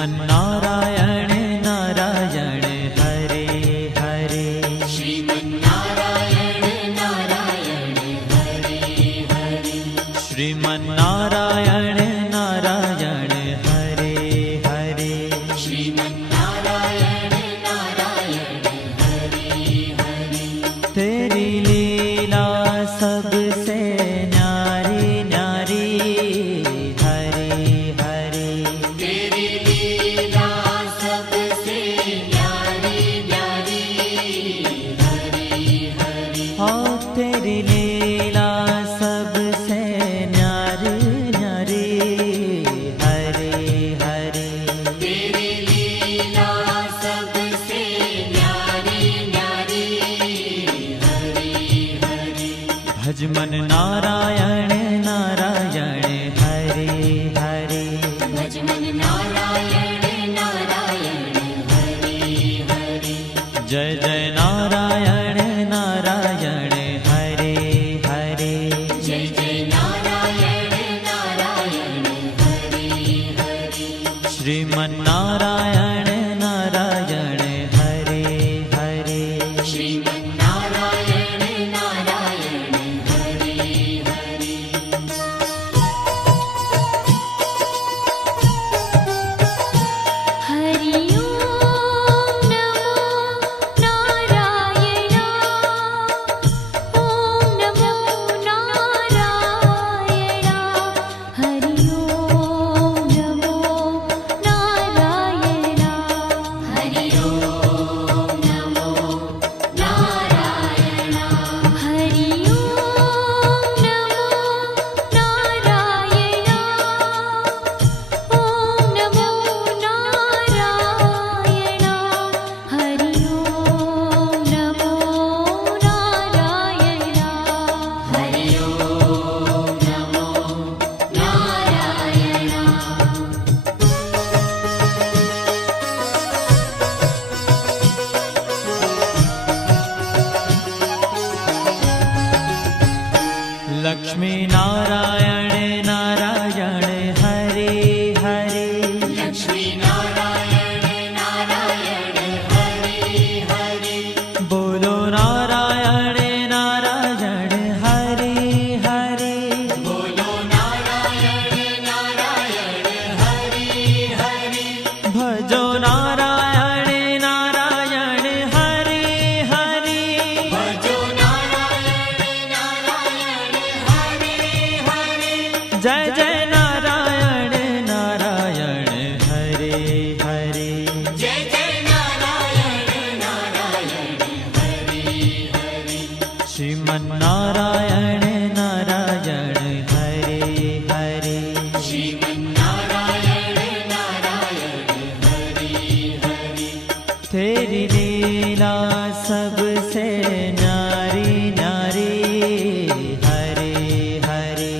श्रीमन्नारायण नारायण हरे हरे। श्रीमन्नारायण नारायण हरे हरे। श्रीमन्नारायण नारायण हरे हरे। श्रीमन्नारायण नारायण हरे हरे। तेरी लीला सबसे न्यारी न्यारी हरे हरे। तेरी लीला सबसे न्यारी न्यारी हरे हरे। हाँ तेरी लीला सबसे न्यारी न्यारी हरे हरे। तेरी लीला सबसे न्यारी न्यारी हरे हरे। भजमन नारायण नारायण हरे हरे। भजमन नारायण नारायण हरे हरे। जय जय नारायण नारायण हरे हरे। जय जय नारायण नारायण हरे हरे। श्रीमन्नारायण नारायण हरे हरे। श्रीमन्नारायण नारायण हरे हरे। हरि ओम नमो नारायण। ओम नमो नारायण। हरि ओम नमो नारायण। हरि ओम नमो नारायण। हरि ओम नमो नारायण। ओम नमो नारायण। हरि ओम नमो नारायण। हरि ओम नमो नारायण। लक्ष्मी नारायण नारायण हरे हरे। लक्ष्मी नारायण नारायण हरे हरे। बोलो नारायण नारायण हरे हरे। बोलो नारायण नारायण हरे हरे। भजो नारायण नारायण हरे हरे। भजो नारायण नारायण हरे हरे। जय जय नारायण नारायण हरे हरे। जय जय नारायण नारायण हरे हरे। श्रीमन्नारायण नारायण हरे हरे। श्रीमन्नारायण नारायण हरे हरे। तेरी लीला सबसे न्यारी न्यारी हरे हरे।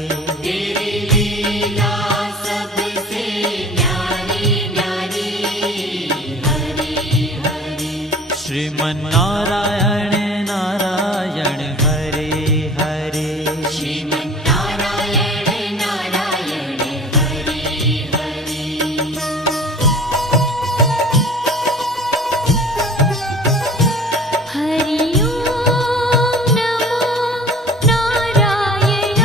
तेरी लीला सबसे न्यारी न्यारी हरे हरे। श्रीमन्नारायण नारायण हरे हरे। श्रीमन्नारायण नारायण हरे हरे। हरि ओम नमो नारायण।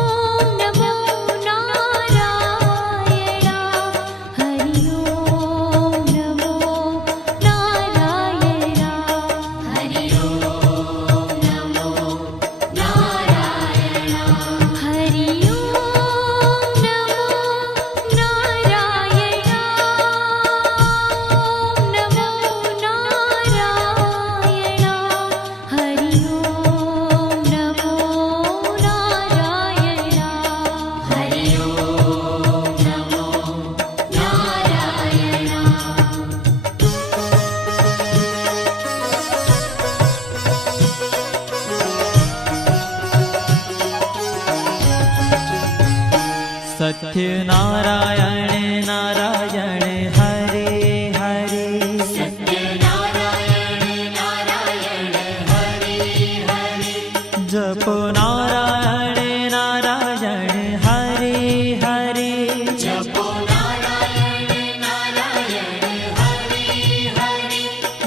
ओम नमो नारायण। हरि ओम नमो नारायण। हरि ओम नमो नारायण। हरि ओम नमो नारायण। ओम नमो नारायण। हरि ओम नमो नारायण। हरि ओम नमो नारायण। सत्य नारायण नारायण हरे हरे। सत्य नारायण नारायण हरे हरे। जपो नारायण नारायण हरे हरे। जपो नारायण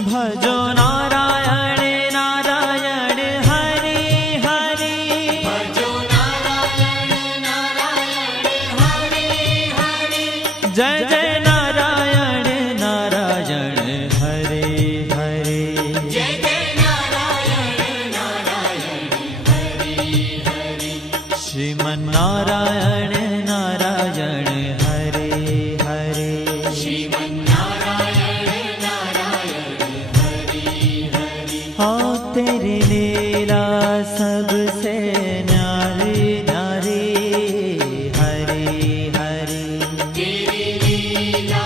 भजो नारायण नारायण हरि हरि भजो नारायण नारायण हरि हरि जय जय नारायण नारायण हरे हरे जय जय नारायण नारायण हरि हरि श्रीमन्नारायण नारायण हरे हरे श्रीमन्नारायण नारायण हरि हरि हाँ तेरी लीला सबसे न्यारी न्यारी हरे हरे तेरी लीला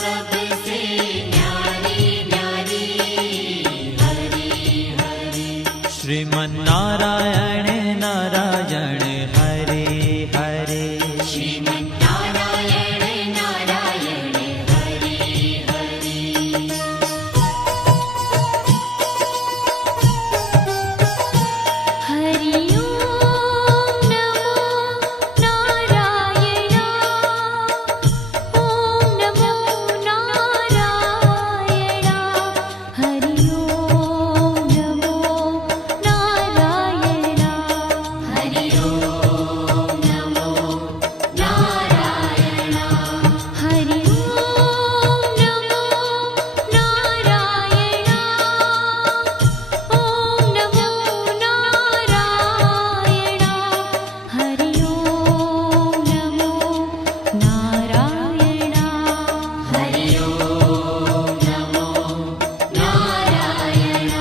सबसे न्यारी न्यारी हरि हरि श्रीमन्नारायण नारायण हरे हरे श्रीमन्नारायण नारायण हरि हरि हरि ओम नमो नारायण ओम नमो नारायण हरि ओम नमो नारायण हरि ओम नमो नारायण हरि ओम नमो नारायण ओम नमो नारायण हरि ओम नमो नारायण हरि ओम नमो नारायण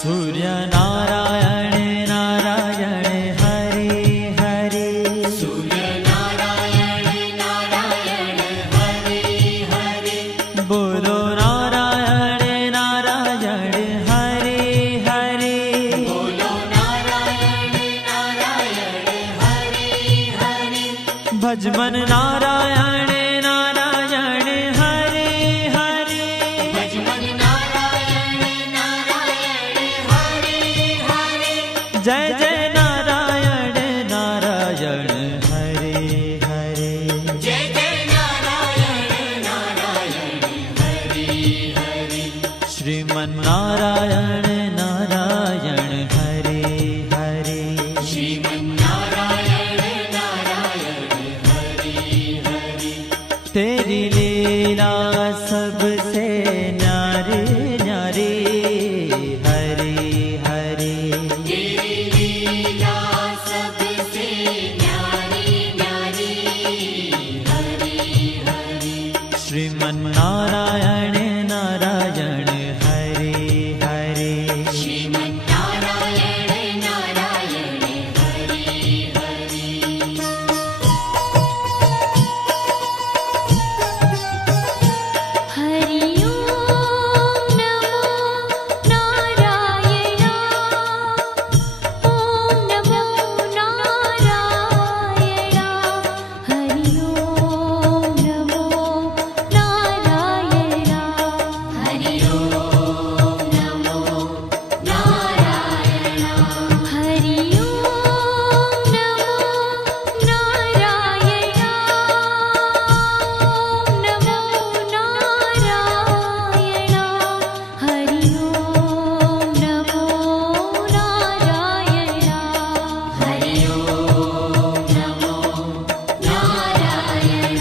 सूर्य नारायण नारायण हरे हरे सूर्य नारायण नारायण हरि हरि बोलो नारायण नारायण हरे हरे बोलो नारायण नारायण हरि हरि भजमन नारायण नारायण हरे हरे भजमन नारायण नारायण हरि हरि जय जय नारायण नारायण हरे हरे जय जय नारायण नारायण हरि हरि श्रीमन्नारायण नारायण हरे हरे श्रीमन्नारायण नारायण हरि हरि तेरी लीला सबसे न्यारी न्यारी हरे हरे तेरी लीला सबसे न्यारी न्यारी हरि हरि श्रीमन्नारायण नारायण हरे हरे श्रीमन्नारायण नारायण हरि हरि हरि ओम नमो नारायण ओम नमो नारायण हरि ओम नमो नारायण हरि ओम नमो नारायण हरि ओम नमो नारायण ओम नमो नारायण हरि ओम नमो नारायण हरि ओम नमो नारायण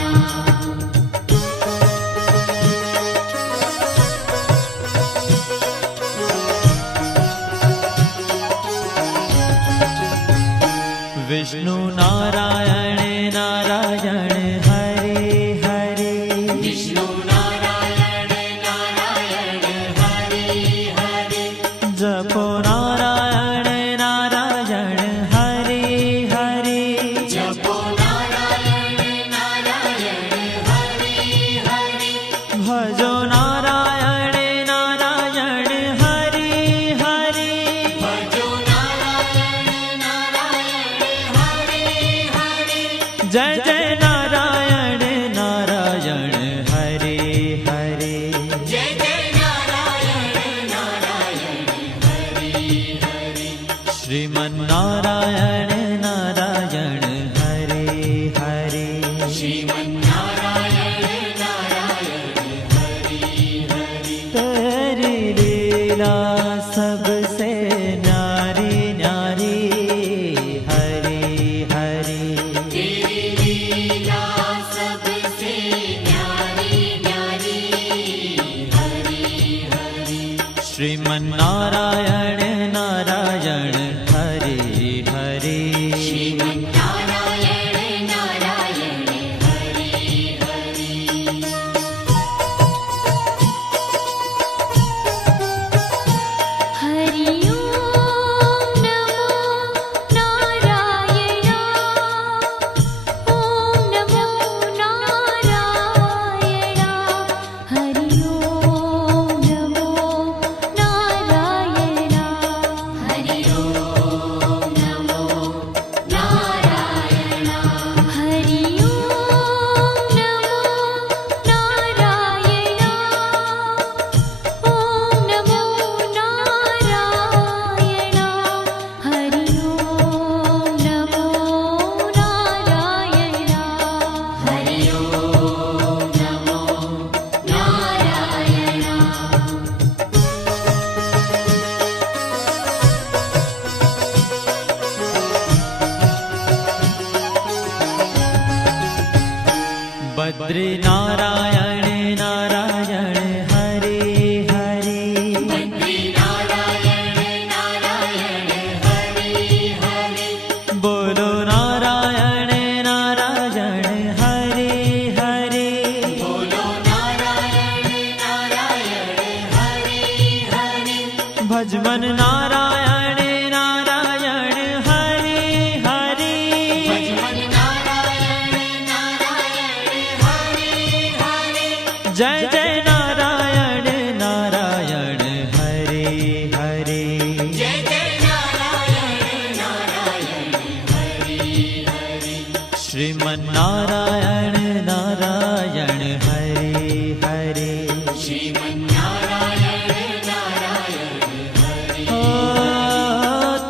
विष्णु नारायण नारायण हरे हरे विष्णु नारायण नारायण हरि हरि जपो नारायण नारायण हरे हरे जपो नारायण नारायण हरि हरि भजो नारायण नारायण हरे हरे भजो नारायण नारायण हरि हरि जय जय नारायण नारायण हरे हरे जय जय नारायण नारायण हरि हरि श्रीमन्नारायण नारायण हरे हरे। श्रीमन्नारायण नारायण हरि हरि। तेरी लीला सबसे न्यारी न्यारी हरे हरे। तेरी लीला सबसे न्यारी न्यारी हरि हरि। श्रीमन्नारायण नारायण हरे हरे। श्रीमन्नारायण नारायण हरि हरि। हरि ओम नमो नारायण। ओम नमो नारायण। हरि ओम नमो नारायण। हरि ओम नमो नारायण। हरि ओम नमो नारायण। ओम नमो नारायण। हरि ओम नमो नारायण। हरि ओम नमो नारायण। बद्री नारायण नारायण हरे हरे। बद्री नारायण नारायण हरि हरि। बोलो नारायण नारायण हरे हरे। बोलो नारायण नारायण हरि हरि। भजमन नारायण नारायण हरे हरे। भजमन नारायण नारायण हरि हरि। जय जय नारायण नारायण हरे हरे। जय जय नारायण नारायण हरि हरि। श्रीमन्नारायण नारायण हरे हरे। श्रीमन्नारायण नारायण हरि। ओ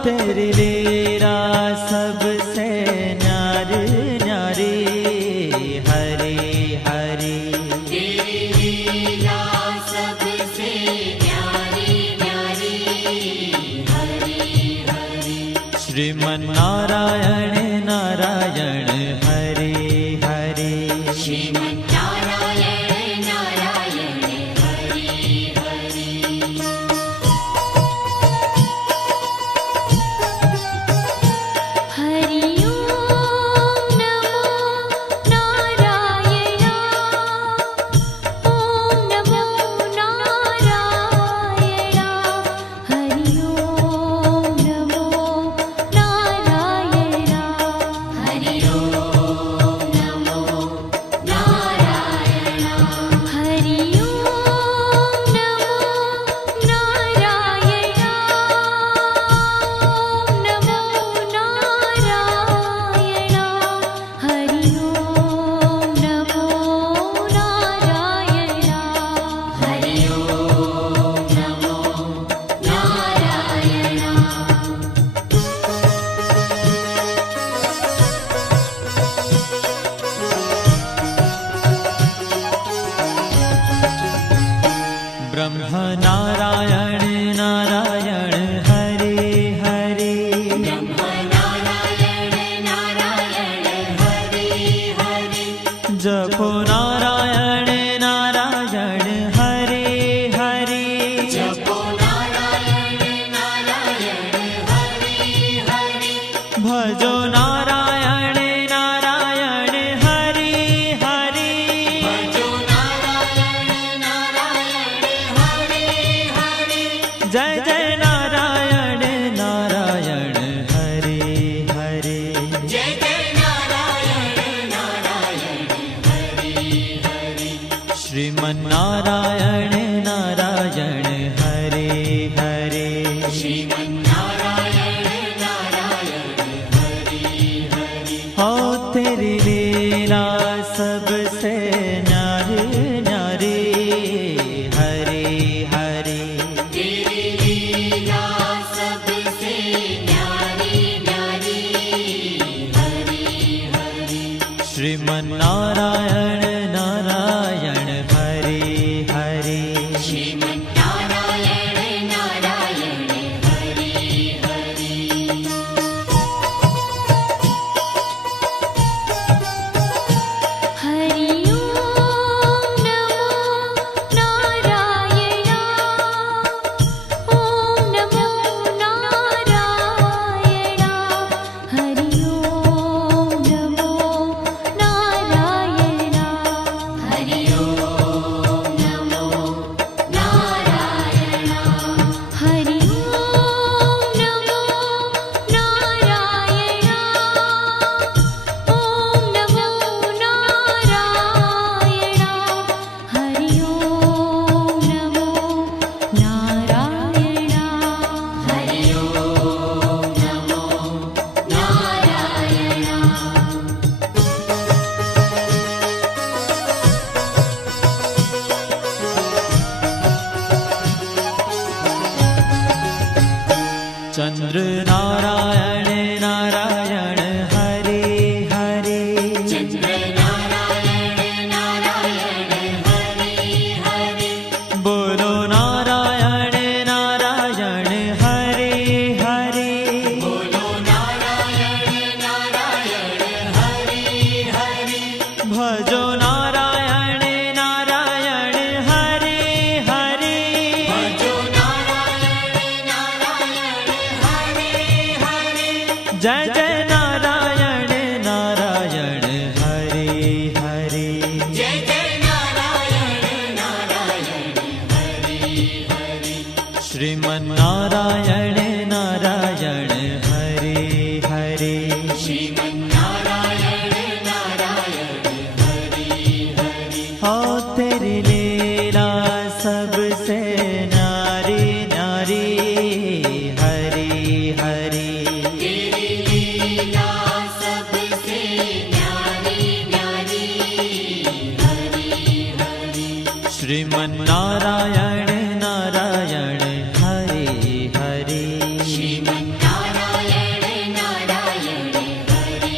तेरी लीला सबसे न्यारी न्यारी हरे हरे। तेरी लीला सबसे न्यारी न्यारी हरि हरि। श्रीमन्नारायण नारायण हरे हरे। श्रीमन्नारायण नारायण हरि हरि। हरि ओम नमो नारायण। ओम नमो नारायण। हरि ओम नमो नारायण। हरि ओम नमो नारायण। हरि ओम नमो नारायण। ओम नमो नारायण। हरि ओम नमो नारायण। हरि ओम नमो नारायण। ब्रह्म नारायण नारायण हरे हरे। ब्रह्म नारायण नारायण हरि हरि। जपो नारायण नारायण हरे हरे। जपो नारायण नारायण हरि हरि। भजो नारायण नारायण हरे हरे। भजो नारायण नारायण हरि हरि। जय जय नारायण नारायण हरे हरे। जय जय नारायण नारायण हरि हरि। श्रीमन्नारायण नारायण हरे हरे। श्रीमन्नारायण नारायण हरि हरि। हो तेरी लीला सबसे न्यारी न्यारी हरे हरे। तेरी लीला सबसे न्यारी श्रीमन्नारायण नारायण हरे हरे श्रीमन्नारायण नारायण हरि हरि हरि ओम नमो नारायण ओम नमो नारायण हरि ओम नमो नारायण हरि ओम नमो नारायण हरि ओम नमो नारायण ओम नमो नारायण हरि ओम नमो नारायण हरि ओम नमो नारायण चंद्र नारायण नारायण हरे हरे चंद्र नारायण नारायण हरि हरि बोलो नारायण नारायण हरे हरे बोलो नारायण नारायण हरि हरि भजो नारायण नारायण हरे हरे भजो नारायण नारायण हरि हरि जय जय नारायण नारायण हरे हरे जय जय नारायण नारायण हरि हरि श्रीमन्नारायण नारायण हरे हरे श्रीमन्नारायण नारायण हरि हरि हो तेरी लीला सबसे न्यारी न्यारी हरे हरे तेरी लीला सबसे न्यारी न्यारी हरि हरि श्रीमन्नारायण नारायण हरे हरे श्रीमन्नारायण नारायण हरि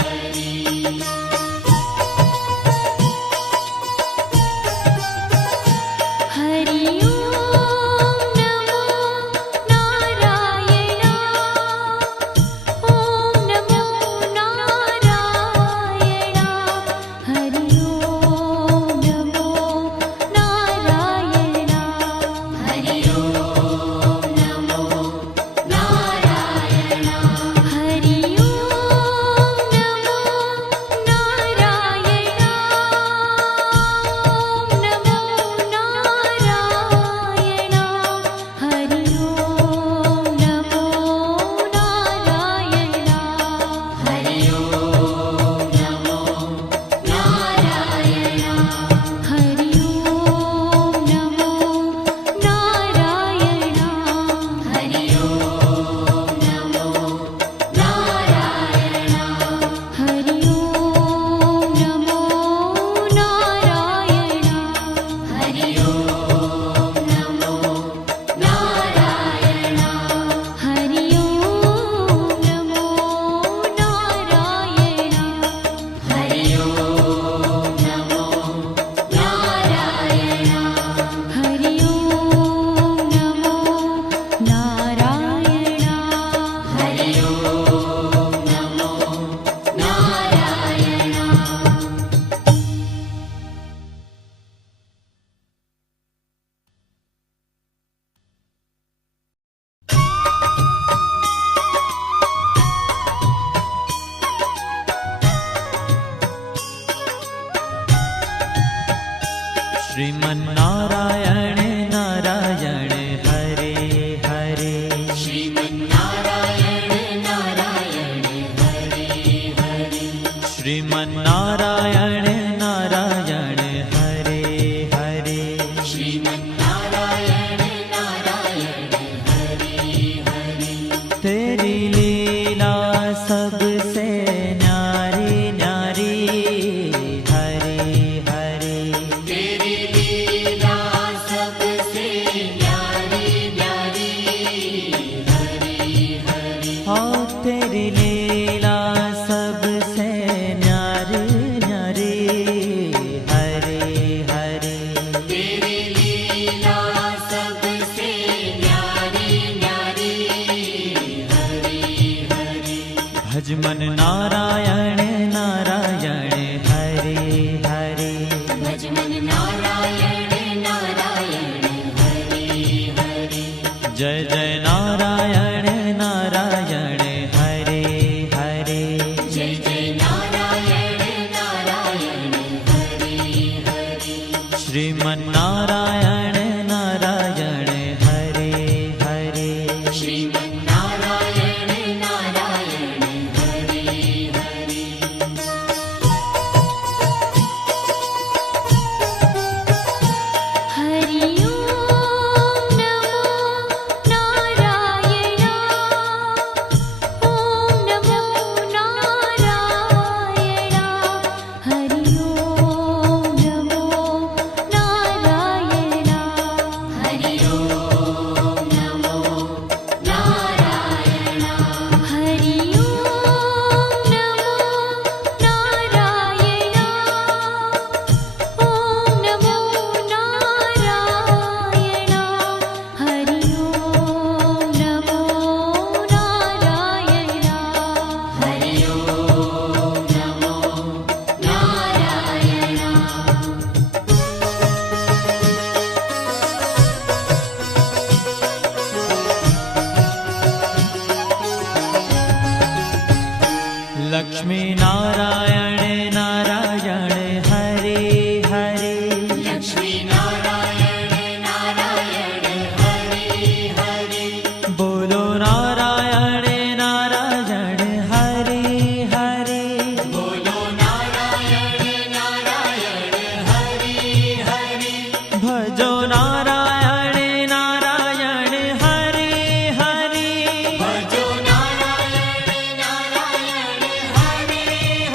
हरि हरि ओम नमो नारायण ओम नमो नारायण हरि ओम नमो नारायण हरि ओम नमो नारायण हरि ओम नमो नारायण ओम नमो नारायण हरि ओम नमो नारायण हरि ओम नमो नारायण हरि ओम नमो नारायण हरि ओम नमो नारायण हरि ओम नमो नारायण हरि ओम नमो नारायण हरि ओम नमो नारायण हरि ओम नमो नारायण हरि ओम नमो नारायण हरि ओम नमो नारायण श्रीमन्नारायण नारायण हरे हरे श्रीमन्नारायण नारायण हरि हरि श्रीमन्नारायण नारायण हरे हरे श्रीमन्नारायण नारायण हरि हरि तेरी लीला सबसे न्यारी न्यारी हरे हरे तेरी लीला सबसे न्यारी न्यारी हरि हरि हो तेरी लीला सबसे न्यारी न्यारी भजमन नारायण नारायण हरे हरे भजमन नारायण नारायण हरे हरे जय जय नारायण नारायण हरे हरे जय जय नारायण नारायण हरे हरे श्रीमन नारायण नारायण हरे हरे श्रीमन नारायण नारायण हरे हरे हरि ओम नमो नारायण ओम नमो नारायण हरि ओम नमो नारायण हरि ओम नमो नारायण हरि ओम नमो नारायण ओम नमो नारायण हरि ओम नमो नारायण हरि ओम नमो नारायण लक्ष्मी नारायण नारायण हरे हरे लक्ष्मी नारायण नारायण हरे हरे बोलो नारायण नारायण हरे हरे बोलो नारायण नारायण हरे हरे भजो नारायण नारायण हरे हरे भजो नारायण नारायण हरे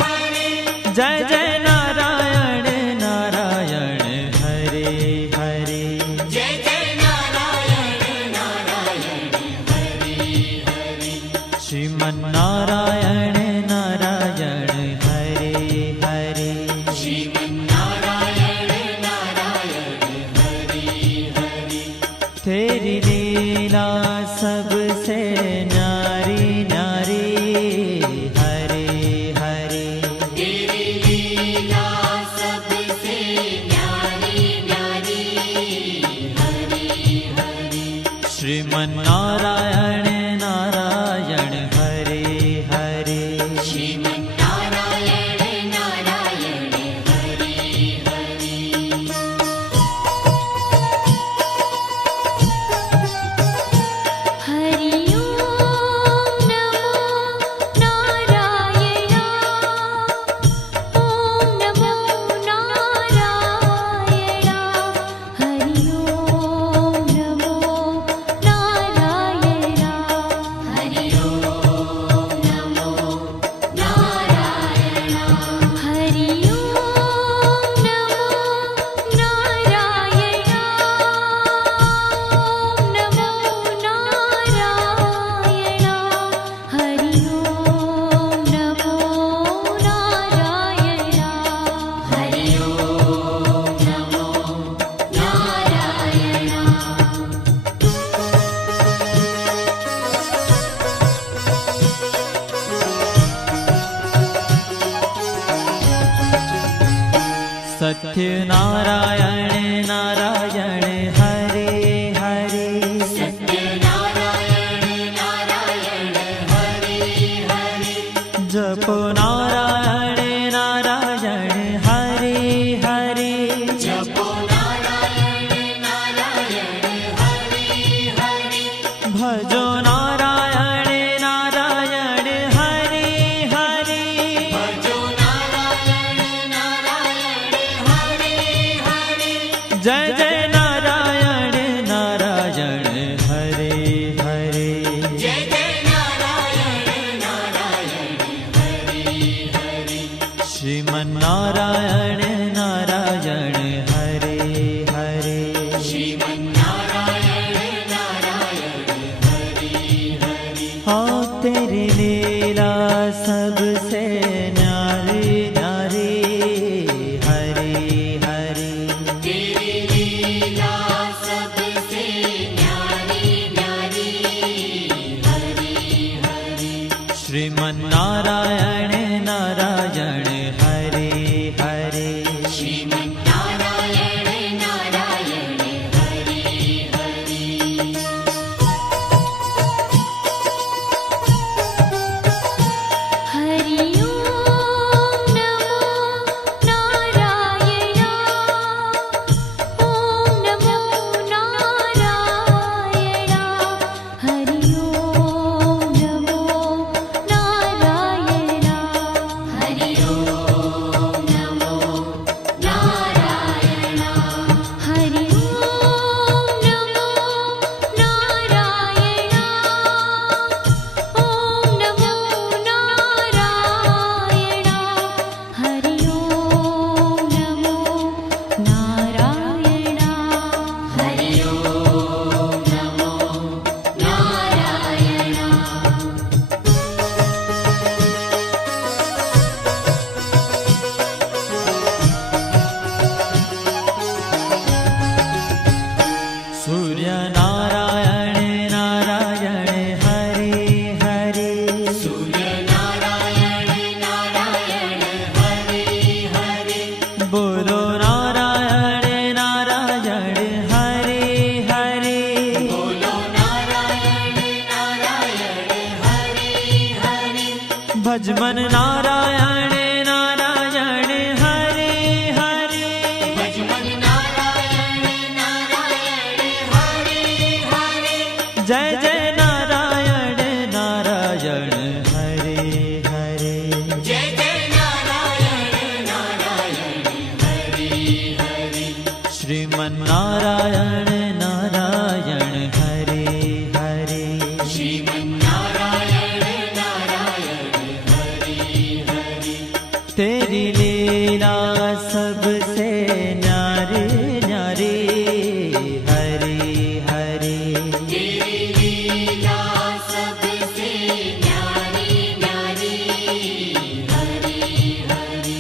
हरे जय जय नारायण नारायण हरे हरे जय जय नारायण नारायण हरे हरे श्रीमन नारायण नारायण हरे हरे श्रीमन नारायण नारायण हरे हरे तेरी लीला सबसे न्यारी न्यारी हरे हरे तेरी लीला सबसे न्यारी न्यारी हरे हरे श्रीमन नारायण नारायण हरे हरे श्रीमन नारायण नारायण हरे हरे हरि ओम नमो नारायण ओम नमो नारायण हरि ओम नमो नारायण हरि ओम नमो नारायण हरि ओम नमो नारायण ओम नमो नारायण हरि ओम नमो नारायण हरि ओम नमो नारायण सत्य नारायण नारायण हरे हरे सत्य नारायण नारायण हरे हरे जपो नारायण नारायण हरे हरे जपो नारायण नारायण हरे हरे भजो नारायण नारायण हरे हरे भजो नारायण नारायण हरे हरे जय जय नारायण नारायण हरे हरे जय जय नारायण नारायण हरे हरे श्रीमन नारायण नारायण हरे हरे श्रीमन नारायण नारायण हरे हरे हाँ तेरी लीला सबसे न्यारी न्यारी हरे हरे तेरी लीला सबसे न्यारी न्यारी हरे हरे श्रीमन नारायण नारायण हरे हरे श्रीमन नारायण नारायण हरि हरि हरि ओम नमो नारायण ओम नमो नारायण हरि ओम नमो नारायण हरि ओम नमो नारायण हरि ओम नमो नारायण ओम नमो नारायण हरि ओम नमो नारायण हरि ओम नमो नारायण सूर्य नारायण नारायण हरे हरे सूर्य नारायण नारायण हरि हरि बोलो नारायण नारायण हरे हरे बोलो नारायण नारायण हरि हरि भजमन नारायण नारायण हरे हरे भजमन नारायण नारायण हरि हरि जय जय नारायण नारायण हरे हरे जय जय नारायण नारायण हरि हरि श्रीमन नारायण नारायण हरे हरे श्रीमन नारायण नारायण हरि हरि तेरी लीला सबसे न्यारी न्यारी हरे हरे तेरी लीला सबसे न्यारी न्यारी हरि हरि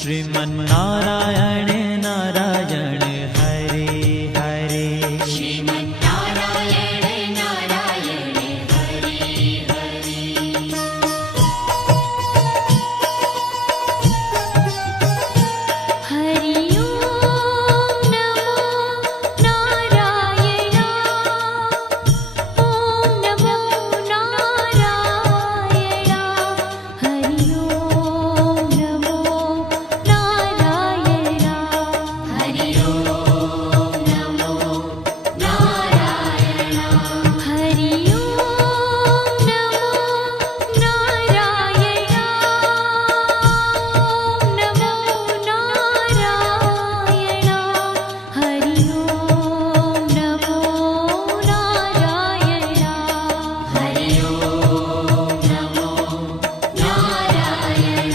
श्रीमन नारायण नारायण हरे हरे श्रीमन नारायण नारायण हरि हरि हरि ओम नमो नारायण ओम नमो नारायण हरि ओम नमो नारायण हरि ओम नमो नारायण हरि ओम नमो नारायण ओम नमो नारायण हरि ओम नमो नारायण हरि ओम नमो नारायण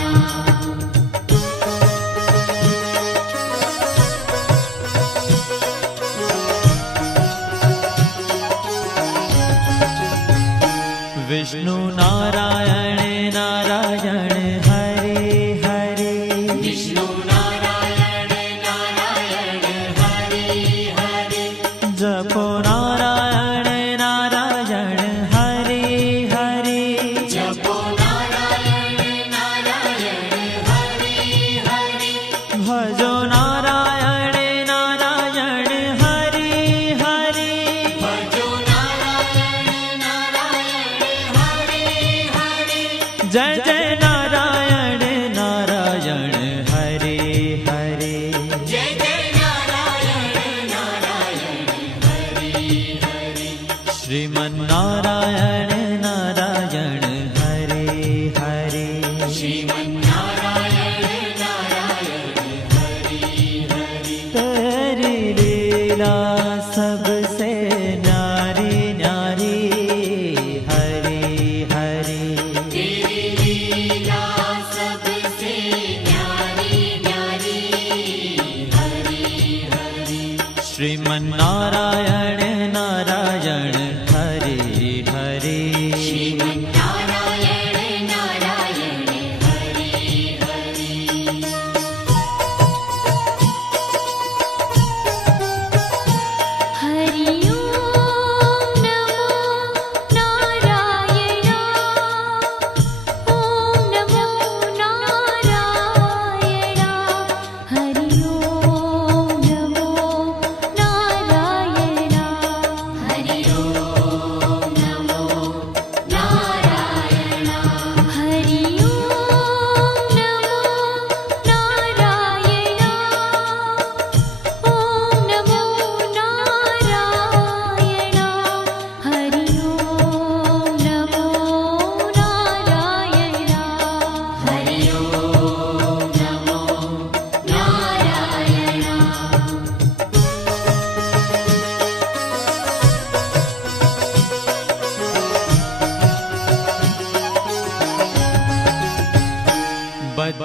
विष्णु नारायण नारायण हरे हरे विष्णु नारायण नारायण हरि हरि जपो नारायण नारायण हरे हरे जपो नारायण नारायण हरि हरि भजो नारायण नारायण हरे हरे भजो नारायण नारायण हरि हरि जय जय नारायण नारायण हरे हरे जय जय नारायण नारायण हरि हरि श्रीमन नारायण नारायण हरे हरे श्रीमन नारायण नारायण हरि हरि तेरी लीला सबसे न्यारी न्यारी हरे हरे तेरी लीला सब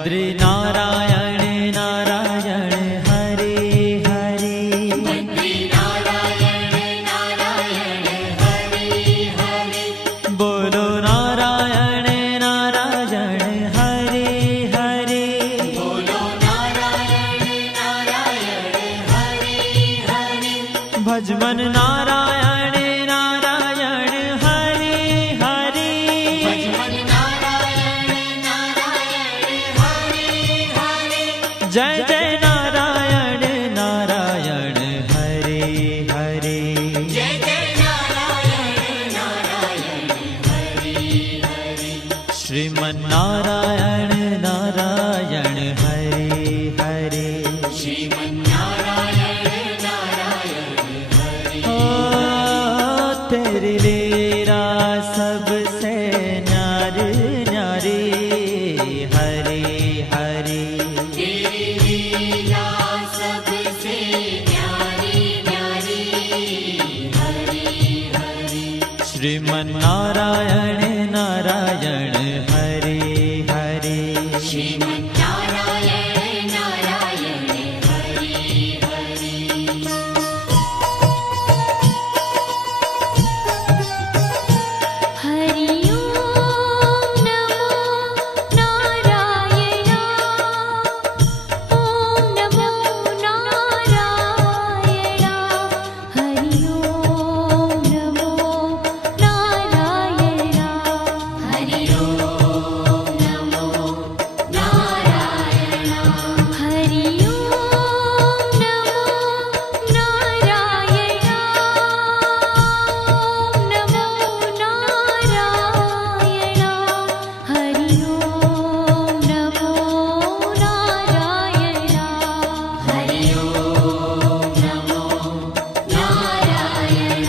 बद्री नारायण नारायण हरे हरे बद्री नारायण नारायण हरे हरे बोलो नारायण नारायण हरे हरे बोलो नारायण नारायण हरे हरे भजमन नारायण नारायण हरे हरे भजमन नारायण नारायण हरे हरे जय जय नारायण नारायण हरे हरे जय जय नारायण नारायण हरे हरे श्रीमन नारायण नारायण हरे हरे श्रीमन्नारायण नारायण हरे ओ तेरी लीला सबसे न्यारी न्यारी हरे हरे तेरी लीला सबसे न्यारी न्यारी हरे हरे श्रीमन नारायण नारायण हरे हरे श्रीमन्नारायण नारायण हरे हरे हरि ओम नमो नारायण ओम नमो नारायण हरि ओम नमो नारायण हरि ओम नमो नारायण हरि ओम नमो नारायण ओम नमो नारायण हरि ओम नमो नारायण हरि ओम नमो नारायण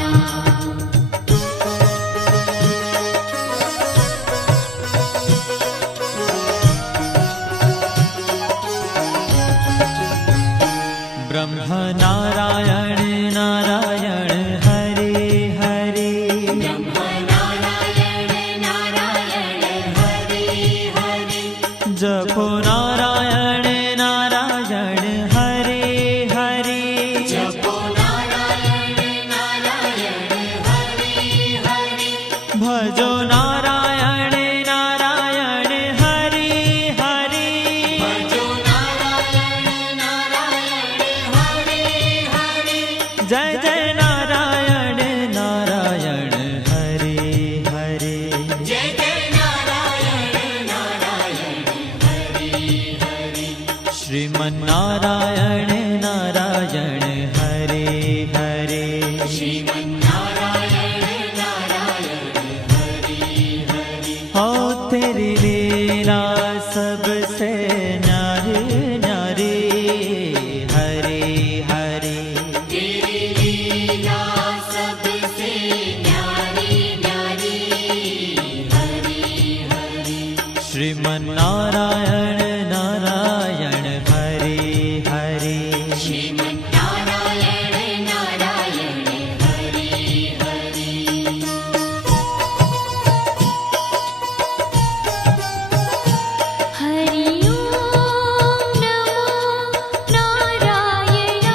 ब्रह्म नारायण नारायण हरे हरे नारायण नारायण हरे हरे जपो नारायण नारायण हरे हरे जपो नारायण नारायण हरे हरे भजो नारायण नारायण हरे हरे भजो नारायण नारायण हरे हरे जय जय नारायण नारायण हरे हरे जय जय नारायण नारायण हरे हरे श्रीमन नारायण नारायण हरे हरे श्रीमन्नारायण नारायण हरे हरे हो तेरी लीला सबसे न्यारी न्यारी हरे हरे तेरी लीला सबसे न्यारी न्यारी हरे हरे श्रीमन नारायण नारायण हरे हरे श्रीमन्नारायण नारायण हरे हरे हरि ओम नमो नारायण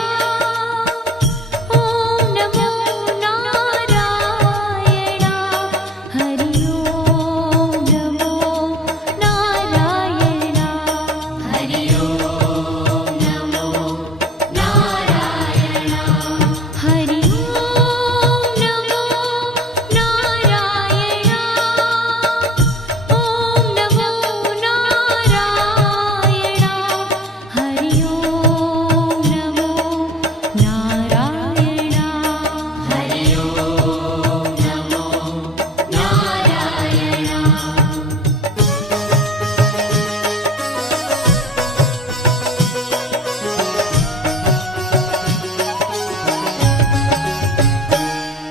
ओम नमो नारायण हरि ओम नमो नारायण हरि ओम नमो नारायण हरि ओम नमो नारायण ओम नमो नारायण हरि ओम नमो नारायण हरि ओम नमो नारायण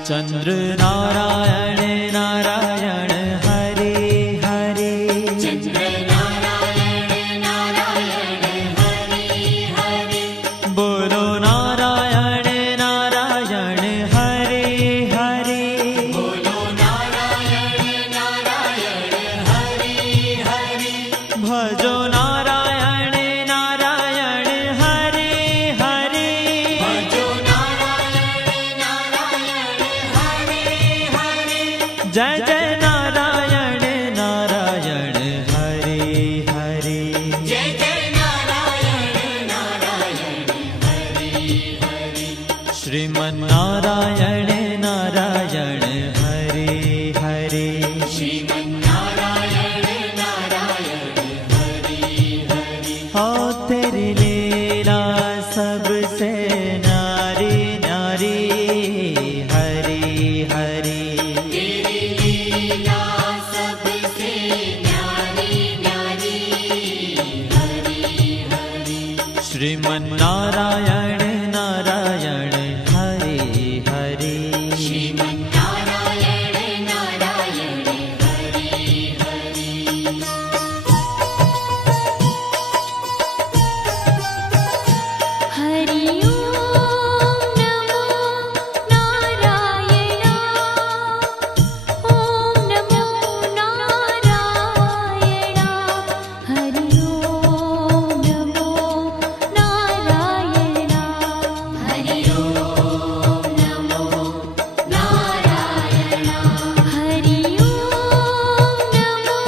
चंद्र नारायण नारायण हरे हरे चंद्र नारायण नारायण हरे हरे बोलो नारायण नारायण हरे हरे बोलो नारायण नारायण हरे हरे भजो नारायण શ્રીમન્નારાયણ નારાયણ હરે હરે શ્રીમન્નારાયણ નારાયણ હરે હરે હરિ ઓમ નમો નારાયણા ઓમ નમો નારાયણા હરિ ઓમ નમો નારાયણા હરિ ઓમ નમો નારાયણ હરિ ઓમ નમો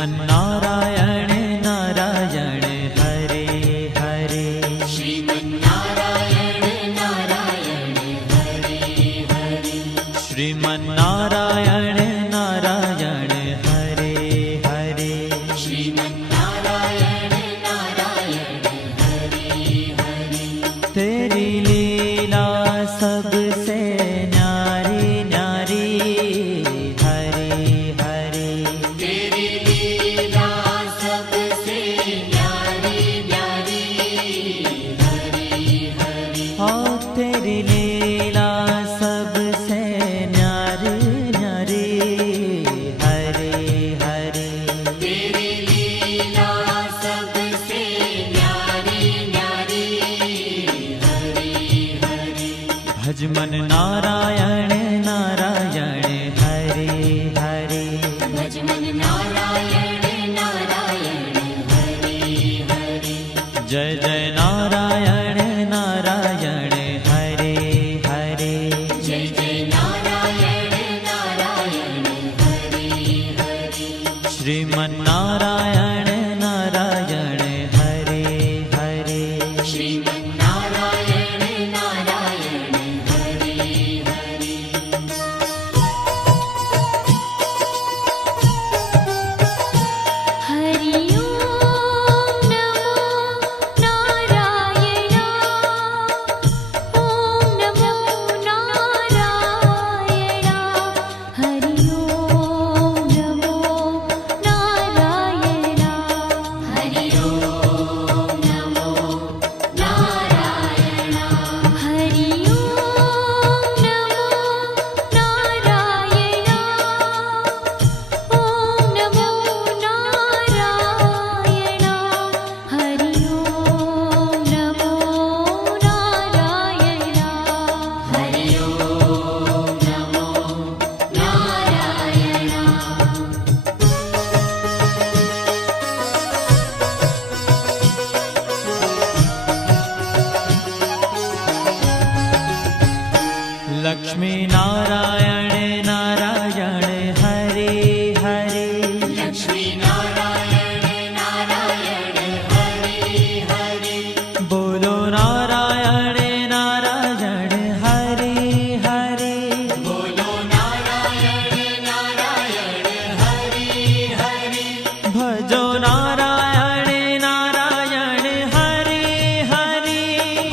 શ્રીમન્નારાયણ નારાયણ હરે હરે શ્રીમન્નારાયણ નારાયણ હરે હરે શ્રીમન્નારાયણ નારાયણ હરે હરે શ્રીમન્નારાયણ નારાયણ હરે હરે તેરી લીલા સબસે ન્યારી ન્યારી હરે હરે तेरी लीला सबसे न्यारी न्यारी हरी हरी हाँ तेरी लीला सबसे न्यारी न्यारी हरे हरे तेरी लीला सबसे न्यारी न्यारी हरी हरी भजमन नारायण नारायण हरे हरे भजमन नारायण नारायण हरि हरि जय जय नारायण नारायण हरे हरे जय जय नारायण नारायण हरि हरि श्रीमन्नारायण नारायण हरे हरे श्रीमन्नारायण नारायण हरि हरि हरि ओम नमो नारायणा ओम नमो नारायणा हरि ओम नमो नारायणा हरि ओम नमो नारायण हरि ओम नमो नारायणा ओम नमो नारायणा हरि ओम नमो नारायणा हरि ओम नमो नारायण लक्ष्मी नारायण नारायण हरे हरे लक्ष्मी नारायण नारायण हरि हरि बोलो नारायण नारायण हरे हरे बोलो नारायण नारायण हरि हरि भजो नारायण नारायण हरे हरे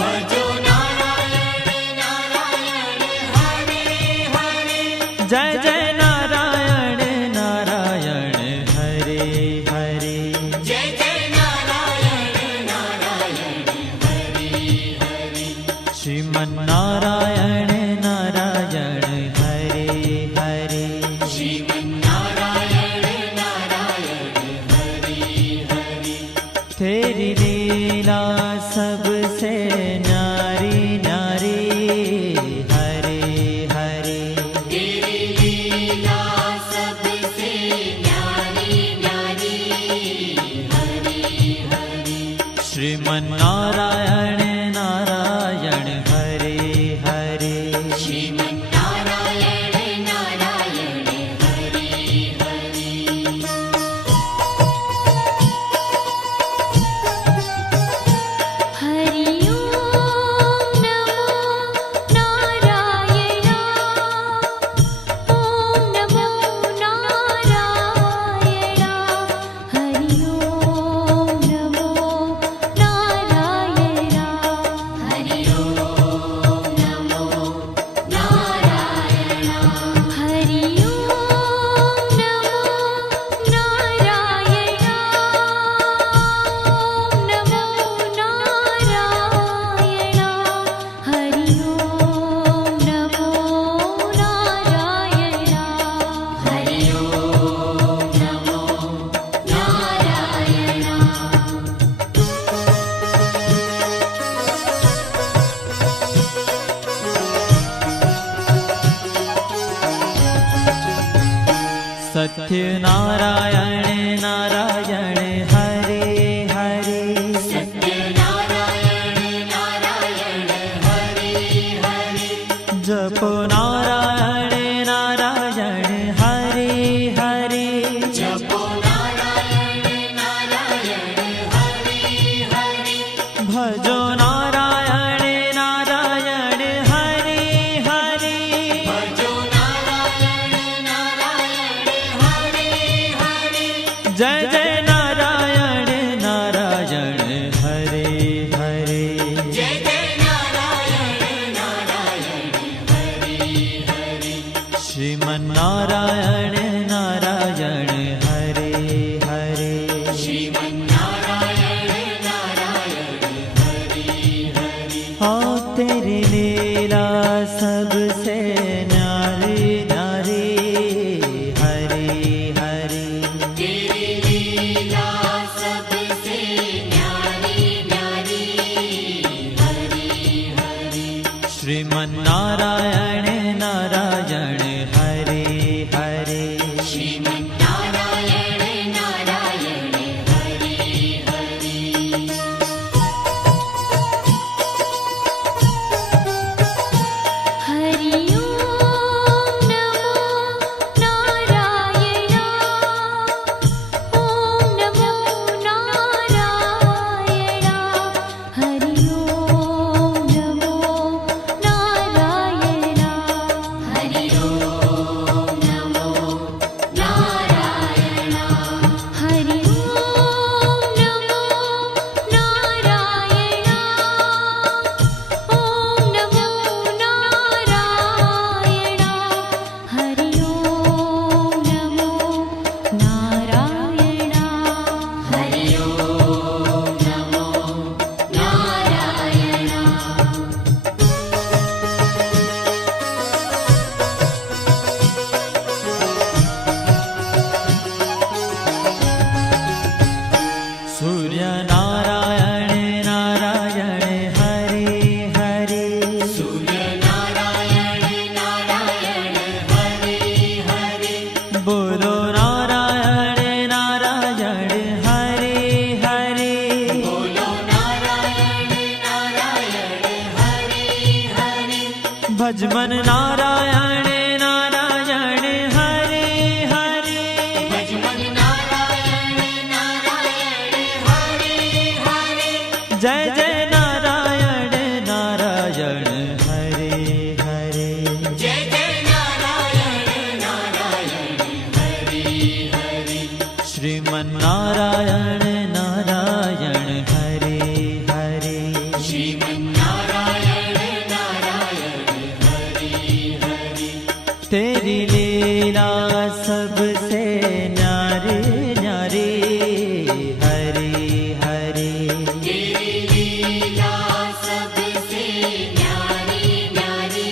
भजो नारायण नारायण हरि हरि जय जय नारायण नारायण सत्यनारायण नारायण हरे हरे सत्यनारायण नारायण हरि हरि जपो नारायण नारायण हरे हरे जपो नारायण नारायण हरि हरि भजो नारायण नारायण हरे हरे भजो नारायण नारायण हरि हरि जय जय नारायण नारायण हरे हरे जय जय नारायण नारायण हरि हरि श्रीमन्नारायण नारायण हरे हरे श्रीमन्नारायण नारायण हरि हरि हाँ तेरी लीला सबसे न्यारी न्यारी हरे हरे तेरी लीला सबसे न्यारी न्यारी हरि हरि श्रीमन्नारायण नारायण हरे हरे श्रीमन्नारायण नारायण हरि हरि हरि ओम नमो नारायण ओम नमो नारायण हरि ओम नमो नारायण हरि ओम नमो नारायण हरि ओम नमो नारायण ओम नमो नारायण हरि ओम नमो नारायण हरि ओम नमो नारायण सूर्य नारायण नारायण हरे हरे सूर्य नारायण नारायण हरि हरि बोलो नारायण नारायण हरे हरे बोलो नारायण नारायण हरि हरि भजमन नारायण नारायण हरे हरे भजमन नारायण नारायण हरि हरि जय जय नारायण नारायण हरे हरे जय जय नारायण नारायण हरि हरि श्रीमन्नारायण नारायण हरे हरे श्रीमन्नारायण नारायण हरि हरि तेरी लीला सबसे न्यारी न्यारी हरे हरे तेरी लीला सबसे न्यारी न्यारी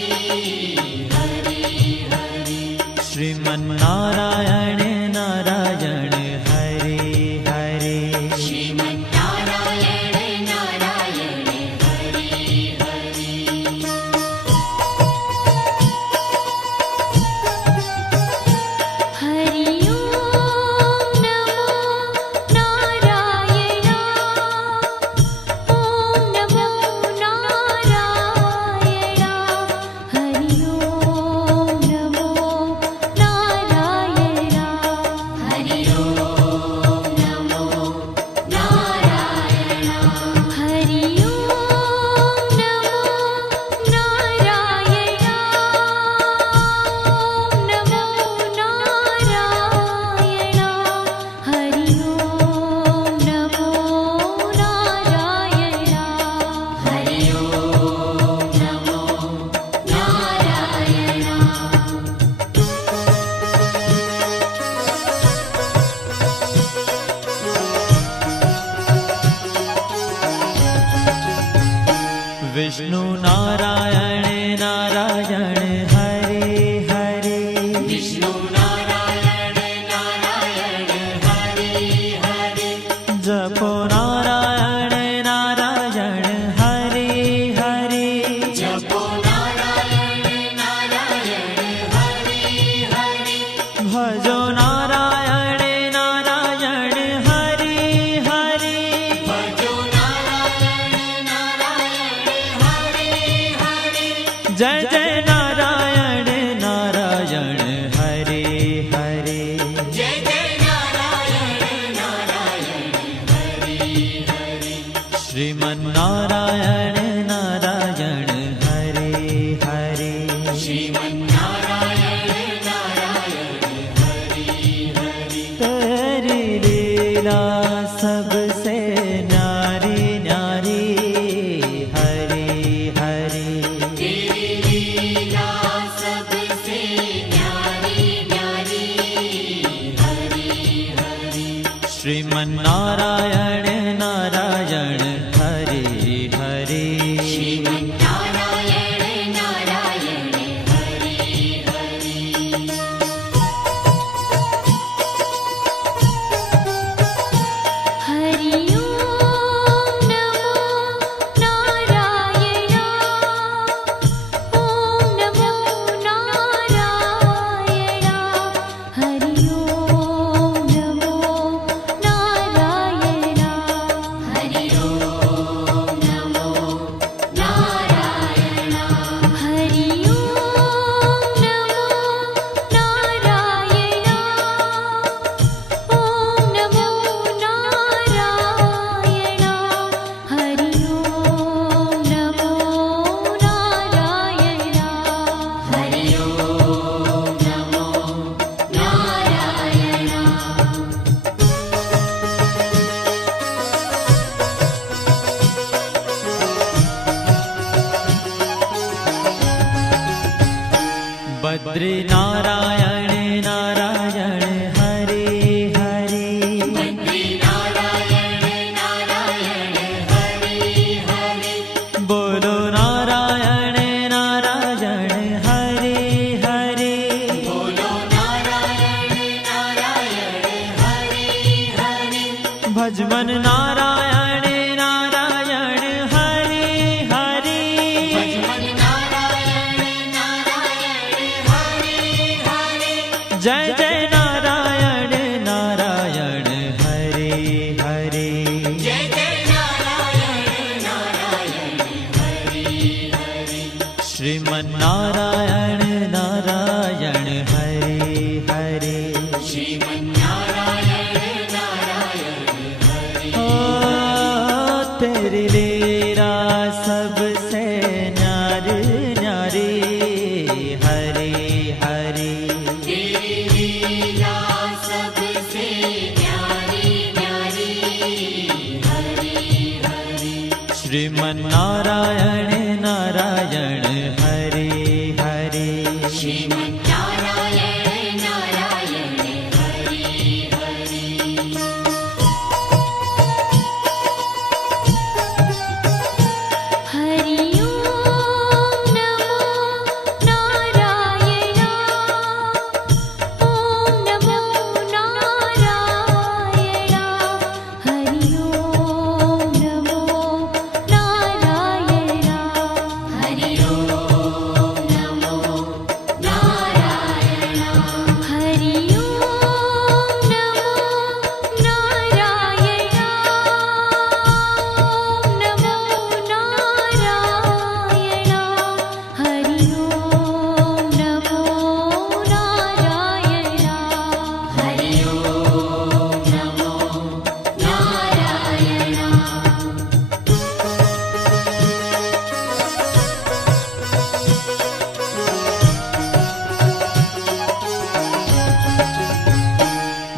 हरि हरि श्रीमन्नारायण नारायण हरे हरे श्रीमन्नारायण नारायण हरि हरि हरि ओम नमो नारायण ओम नमो नारायण हरि ओम नमो नारायण नारायण हरे हरे। जय जय नारायण नारायण हरि हरि। श्रीमन्नारायण नारायण हरे हरे। श्रीमन्नारायण नारायण हरि हरि। तेरी लीला सबसे न्यारी न्यारी हरे हरे। तेरी लीला सबसे न्यारी न्यारी हरि हरि। श्रीमन्नारायण नारायण हरे हरे। श्रीमन्नारायण नारायण हरि हरि। हरि ओम नमो नारायण। ओम नमो नारायण। हरि ओम नमो नारायण। हरि ओम नमो नारायण। हरि ओम नमो नारायण। ओम नमो नारायण। हरि ओम नमो नारायण। हरि ओम नमो नारायण। बद्री नारायण नारायण हरे हरे। बद्री नारायण नारायण हरि हरि। बोलो नारायण नारायण हरे हरे। बोलो नारायण नारायण हरि हरि। भजमन नारायण नारायण हरे हरे। भजमन नारायण नारायण हरि हरि। जय जय नारायण नारायण हरे हरे। जय जय नारायण नारायण हरि हरि। श्रीमन्नारायण नारायण हरे हरे। श्रीमन्नारायण नारायण हरि। ओ तेरी लीला सबसे न्यारी न्यारी हरे हरे। तेरी लीला सबसे न्यारी न्यारी हरि हरि। श्रीमन्नारायण नारायण हरे हरे। श्रीमन्नारायण नारायण हरि हरि। हरि ओम नमो नारायण। ओम नमो नारायण। हरि ओम नमो नारायण। हरि ओम नमो नारायण। हरि ओम नमो नारायण। ओम नमो नारायण। हरि ओम नमो नारायण। हरि ओम नमो नारायण।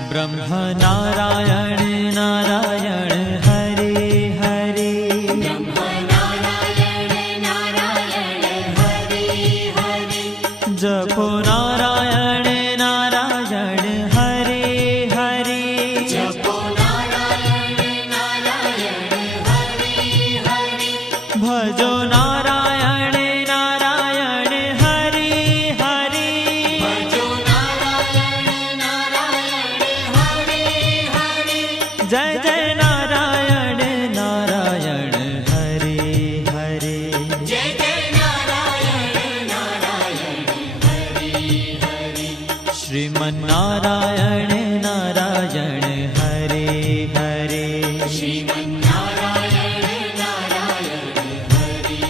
ब्रह्म नारायण नारायण हरे हरे। ब्रह्म नारायण नारायण हरि हरि। जपो नारायण नारायण हरे हरे। जपो नारायण नारायण हरि हरि। भजो नारायण नारायण हरे हरे। भजो नारायण नारायण हरि हरि। जय जय नारायण नारायण हरे हरे। जय जय नारायण नारायण हरि हरि। श्रीमन्नारायण नारायण हरे हरे। श्रीमन्नारायण नारायण हरि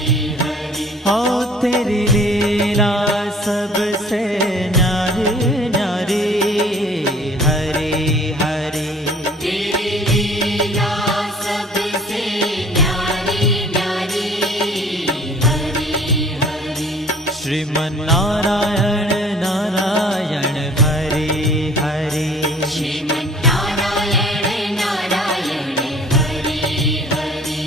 हरि। हो तेरी लीला सबसे न्यारी न्यारी हरे हरे तेरी लीला सबसे न्यारी न्यारी हरि हरि श्रीमन्नारायण नारायण हरे हरे श्रीमन्नारायण नारायण हरि हरि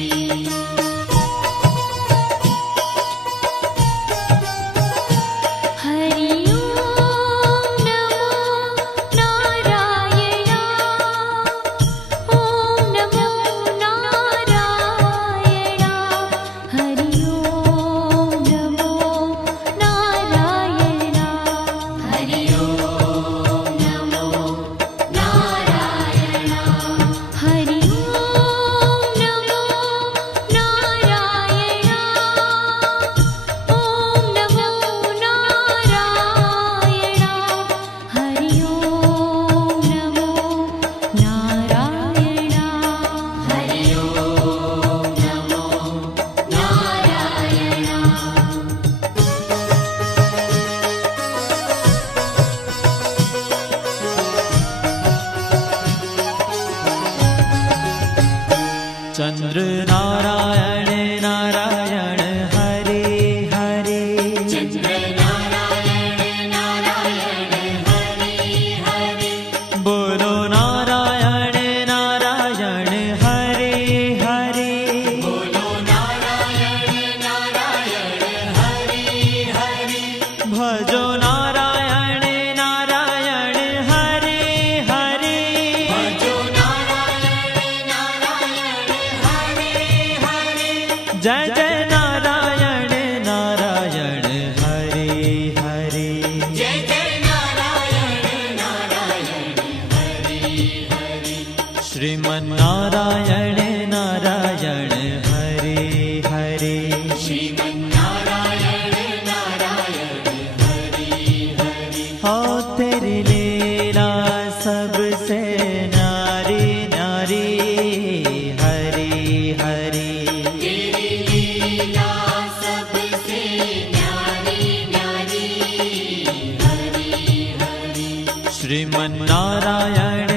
हरि ओम नमो नारायण ओम नमो नारायण हरि ओम नमो नारायण हरि ओम नमो नारायण हरि ओम नमो नारायण ओम नमो नारायण हरि ओम नमो नारायण हरि ओम नमो नारायण चंद्र नारायण नारायण हरे हरे चंद्र नारायण नारायण हरि हरि बोलो नारायण नारायण हरे हरे बोलो नारायण नारायण हरि हरि भजो नारायण नारायण हरे हरे भजो नारायण नारायण हरि हरि जय जय नारायण नारायण हरे हरे जय जय नारायण नारायण हरि हरि श्रीमन्नारायण नारायण हरे हरे श्रीमन्नारायण नारायण हरि हरि हो तेरी लीला सबसे न्यारी न्यारी हरे हरे तेरी लीला सबसे न्यारी न्यारी हरि हरि श्रीमन्नारायण